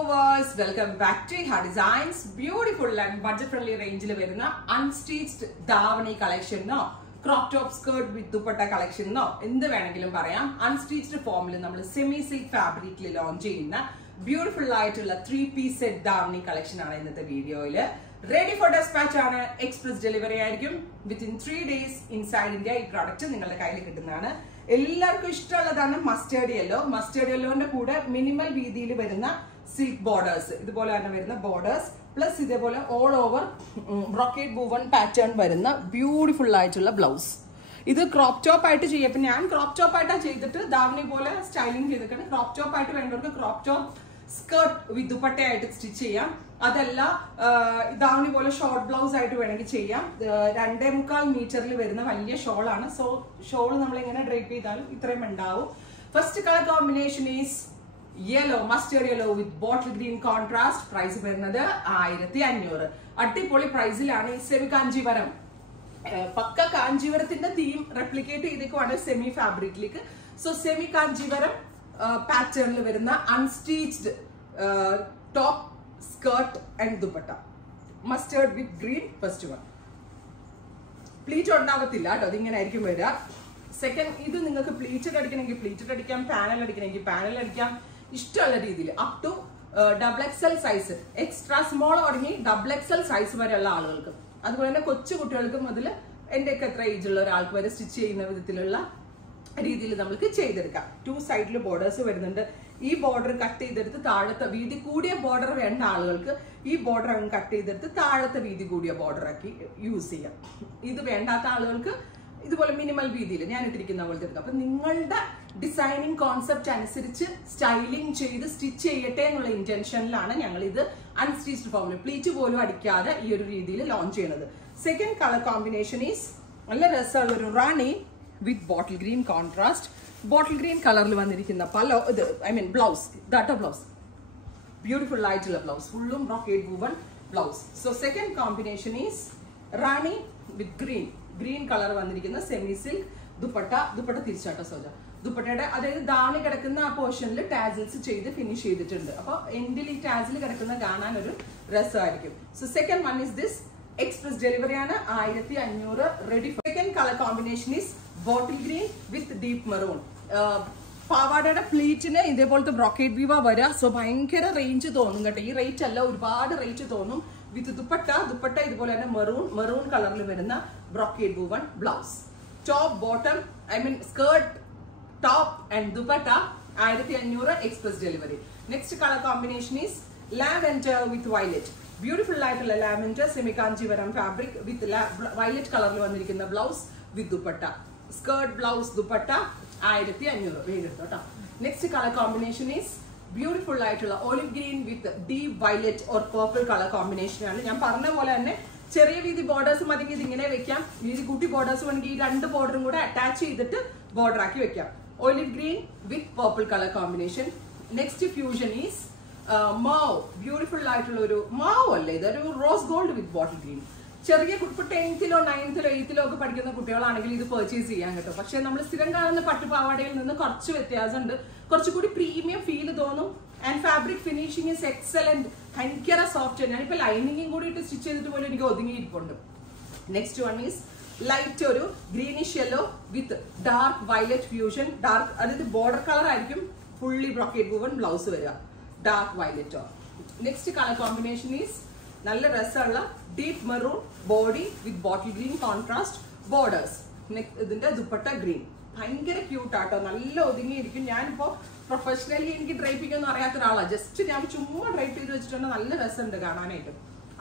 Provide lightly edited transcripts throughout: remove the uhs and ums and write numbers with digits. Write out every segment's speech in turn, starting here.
viewers, welcome back to Iha Designs. Beautiful and budget friendly range il varuna unstitched davani collection no crop top skirt with dupatta collection no endu venengilum parayam unstitched form il nammal semi silk fabric il launch cheyna beautiful aayittulla 3-piece set davani collection aanu innathe video il ready for dispatch aanu express delivery aayirikkum within 3 days inside India ee product ningalude kayil kittunnana എല്ലാവർക്കും ഇഷ്ടമുള്ളതാണ് mustard യെല്ലോന്റെ കൂടെ minimal രീതിയിൽ വരുന്ന silk borders ഇതുപോലെ തന്നെ വരുന്ന borders plus ഇതേപോലെ all over brocade woven pattern വരുന്ന ബ്യൂട്ടിഫുൾ ആയിട്ടുള്ള ബ്ലൗസ്. ഇത് ക്രോപ്പ് ടോപ്പ് ആയിട്ട് ചെയ്യാം. ഇപ്പൊ ഞാൻ ക്രോപ്പ് ടോപ്പ് ആയിട്ടാണ് ചെയ്തിട്ട് ദാവണി പോലെ സ്റ്റൈലിംഗ് ചെയ്തിട്ടാണ്. ക്രോപ്പ് ടോപ്പ് ആയിട്ട് വേണ്ടവർക്ക് ക്രോപ്പ് ടോപ്പ് സ്കേർട്ട് വിത്ത് ദുപ്പട്ടയായിട്ട് സ്റ്റിച്ച് ചെയ്യാം. അതല്ല ദാവണി പോലെ ഷോർട്ട് ബ്ലൗസ് ആയിട്ട് വേണമെങ്കിൽ ചെയ്യാം. 2.25 മീറ്ററിൽ വരുന്ന വലിയ ഷോളാണ്. സോ ഷോൾ നമ്മൾ എങ്ങനെ ഡ്രേപ്പ് ചെയ്താലും ഇത്രയും ഉണ്ടാവും. First colour combination is yellow, mustard yellow with bottle green contrast. Price വരുന്നത് 1500. അടിപൊളി പ്രൈസിലാണ്. ഈ സെമി കാഞ്ചീവരം പക്ക കാഞ്ചീവരത്തിന്റെ തീം റെപ്ലിക്കേറ്റ് ചെയ്തേക്കുവാണ് സെമി ഫാബ്രിക്കിലേക്ക്. സോ സെമി കാഞ്ചീവരം പാറ്റേണിൽ വരുന്ന unstitched top skirt and dupatta mustard with green. First one pleat ഉണ്ടാകത്തില്ല കേട്ടോ, അതിങ്ങനെ ആയിരിക്കും വരിക. സെക്കൻഡ്, ഇത് നിങ്ങൾക്ക് പ്ലീറ്റഡ് അടിക്കണമെങ്കിൽ പ്ലീറ്റഡ് അടിക്കാം, പാനൽ അടിക്കണമെങ്കിൽ പാനൽ അടിക്കാം. ഇഷ്ടമുള്ള രീതിയിൽ up to XXL size, extra small തുടങ്ങി XXL സൈസ് വരെയുള്ള ആളുകൾക്ക്, അതുപോലെ തന്നെ കൊച്ചു കുട്ടികൾക്കും മുതൽ എന്റെയൊക്കെ എത്ര ഏജ് ഉള്ള ഒരാൾക്ക് വരെ സ്റ്റിച്ച് ചെയ്യുന്ന വിധത്തിലുള്ള രീതിയിൽ നമുക്ക് ചെയ്തെടുക്കാം. 2 സൈഡിൽ ബോർഡേഴ്സ് വരുന്നുണ്ട്. ഈ ബോർഡർ കട്ട് ചെയ്തെടുത്ത് താഴത്തെ വീതി കൂടിയ ബോർഡർ വേണ്ട ആളുകൾക്ക് ഈ ബോർഡർ അങ്ങ് കട്ട് ചെയ്തെടുത്ത് താഴത്തെ വീതി കൂടിയ ബോർഡർ ആക്കി യൂസ് ചെയ്യാം. ഇത് വേണ്ടാത്ത ആളുകൾക്ക് ഇതുപോലെ മിനിമൽ വീതിയിൽ ഞാൻ ഇട്ടിരിക്കുന്ന പോലത്തെ എടുക്കാം. അപ്പൊ നിങ്ങളുടെ ഡിസൈനിങ് കോൺസെപ്റ്റ് അനുസരിച്ച് സ്റ്റൈലിംഗ് ചെയ്ത് സ്റ്റിച്ച് ചെയ്യട്ടെ എന്നുള്ള ഇന്റൻഷനിലാണ് ഞങ്ങൾ ഇത് അൺസ്റ്റിച്ച്ഡ് ഫോമിൽ പ്ലീറ്റ് പോലും അടിക്കാതെ ഈ ഒരു രീതിയിൽ ലോഞ്ച് ചെയ്യുന്നത്. സെക്കൻഡ് കളർ കോമ്പിനേഷൻ ഈസ് നല്ല രസമുള്ള ഒരു rani with bottle green contrast. Bottle green കളറിൽ വന്നിരിക്കുന്ന പല ഇത് ബ്ലൗസ്, ദാട്ടോ ബ്ലൗസ്, ബ്യൂട്ടിഫുൾ ആയിട്ടുള്ള ബ്ലൗസ്, ഫുള്ളും brocade woven blouse. So second combination is rani with green colour വന്നിരിക്കുന്ന സെമി സിൽക്ക് ദുപ്പട്ട. ദുപ്പട്ട തിരിച്ചാട്ടോ സോജ. ദുപ്പട്ടയുടെ അതായത് ദാണി കിടക്കുന്ന ആ പോർഷനിൽ ടാസിൽസ് ചെയ്ത് ഫിനിഷ് ചെയ്തിട്ടുണ്ട്. അപ്പൊ എൻഡിൽ ഈ ടാസിൽ കിടക്കുന്ന കാണാൻ ഒരു രസമായിരിക്കും. So second one is this. Express delivery ആണ്, 1500. Ready. Second colour combination is bottle green with deep maroon. പാവാടയുടെ പ്ലീറ്റിന് ഇതേപോലത്തെ ബ്രോക്കേഡ് വീവ വരിക. സോ ഭയങ്കര റേഞ്ച് തോന്നും കേട്ടോ. ഈ റേറ്റ് അല്ല, ഒരുപാട് റേറ്റ് തോന്നും. വിത്ത് ദുപ്പട്ട ഇതുപോലെ തന്നെ മെറൂൺ കളറിൽ വരുന്ന brocade woven blouse. Top bottom skirt top and dupatta 1500. Express delivery. Next colour combination is lavender with violet. Beautiful ആയിട്ടുള്ള lavender semi Kanjeevaram fabric with violet കളറിൽ വന്നിരിക്കുന്ന blouse with dupatta. Skirt blouse dupatta 1500. വേഗെടുത്തോട്ടോ. Next colour combination is beautiful ആയിട്ടുള്ള olive green with deep violet or purple colour combination ആണ്. ഞാൻ പറഞ്ഞ പോലെ തന്നെ ചെറിയ വീതി ബോർഡേഴ്സ് മതിയെങ്കിൽ ഇത് ഇങ്ങനെ വെക്കാം. വീതി കൂട്ടി ബോർഡേഴ്സ് വേണമെങ്കിൽ ഈ 2 ബോർഡറും കൂടെ അറ്റാച്ച് ചെയ്തിട്ട് ബോർഡർ ആക്കി വെക്കാം. Olive green with purple colour combination. Next fusion is മാവ്. ബ്യൂട്ടിഫുൾ ആയിട്ടുള്ള ഒരു മാവ് അല്ലേ, ഇതൊരു റോസ് ഗോൾഡ് വിത്ത് ബോട്ടിൽ ഗ്രീൻ. ചെറിയ ഇപ്പൊ 10th-ലോ 9th-ലോ 8th-ലോ ഒക്കെ പഠിക്കുന്ന കുട്ടികളാണെങ്കിൽ ഇത് പർച്ചേസ് ചെയ്യാൻ കേട്ടോ. പക്ഷെ നമ്മൾ സ്ഥിരം കാണുന്ന പട്ടുപാവാടയിൽ നിന്ന് കുറച്ച് വ്യത്യാസമുണ്ട്. കുറച്ചുകൂടി പ്രീമിയം ഫീൽ തോന്നും. And fabric finishing is excellent. ഭയങ്കര സോഫ്റ്റ്. ഞാനിപ്പോ ലൈനിങ്ങും കൂടി ഇട്ട് സ്റ്റിച്ച് ചെയ്തിട്ട് പോലും എനിക്ക് ഒതുങ്ങിയിരിപ്പുണ്ട്. നെക്സ്റ്റ് വൺ ഈസ് ലൈറ്റ് ഒരു greenish yellow with dark violet fusion. Dark അതായത് ബോർഡർ കളർ ആയിരിക്കും ഫുള്ളി ബ്രോക്കേഡ് വുവൺ ബ്ലൗസ് വരിക. ഡാർക്ക് വയലറ്റോ. നെക്സ്റ്റ് കളർ കോമ്പിനേഷൻ ഈസ് നല്ല രസമുള്ള deep maroon body with bottle green contrast borders. ഇതിന്റെ ദുപ്പട്ട ഗ്രീൻ. ഭയങ്കര cute ആട്ടോ, നല്ല ഒതുങ്ങിയിരിക്കും. ഞാനിപ്പോ പ്രൊഫഷണലി എനിക്ക് ഡ്രൈപ്പിംഗ് ഒന്നും അറിയാത്ത ഒരാളാണ്. ജസ്റ്റ് ഞാൻ ചുമ്മാ ഡ്രൈപ്പ് ചെയ്ത് വെച്ചിട്ടുണ്ട്. നല്ല രസമുണ്ട് കാണാനായിട്ട്.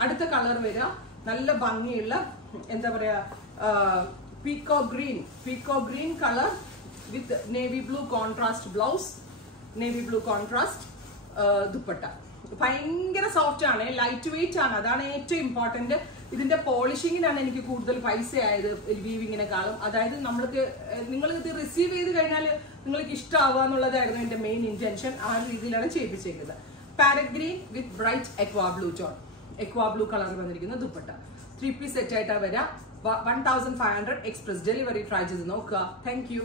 അടുത്ത കളർ വരിക നല്ല ഭംഗിയുള്ള എന്താ പറയാ പീക്കോ ഗ്രീൻ കളർ വിത്ത് navy blue contrast blouse, navy blue contrast dupatta. ഭയങ്കര സോഫ്റ്റ് ആണ്, ലൈറ്റ് വെയിറ്റ് ആണ്. അതാണ് ഏറ്റവും ഇമ്പോർട്ടന്റ്. ഇതിന്റെ പോളിഷിങ്ങിനാണ് എനിക്ക് കൂടുതൽ പൈസ ആയത് വീവിങ്ങിനെക്കാളും. അതായത് നിങ്ങൾ ഇത് റിസീവ് ചെയ്ത് കഴിഞ്ഞാൽ നിങ്ങൾക്ക് ഇഷ്ടമാവുക എന്നുള്ളതായിരുന്നു എന്റെ മെയിൻ ഇന്റൻഷൻ. ആ രീതിയിലാണ് ചെയ്യിപ്പിച്ചേക്കുന്നത്. Parrot green with bright aqua blue tone. Aqua blue കളറിൽ വന്നിരിക്കുന്ന ദുപ്പട്ട. 3-piece സെറ്റ് ആയിട്ടാണ് വരിക. 1500. Express delivery. ട്രൈ ചെയ്ത് നോക്കുക. Thank you.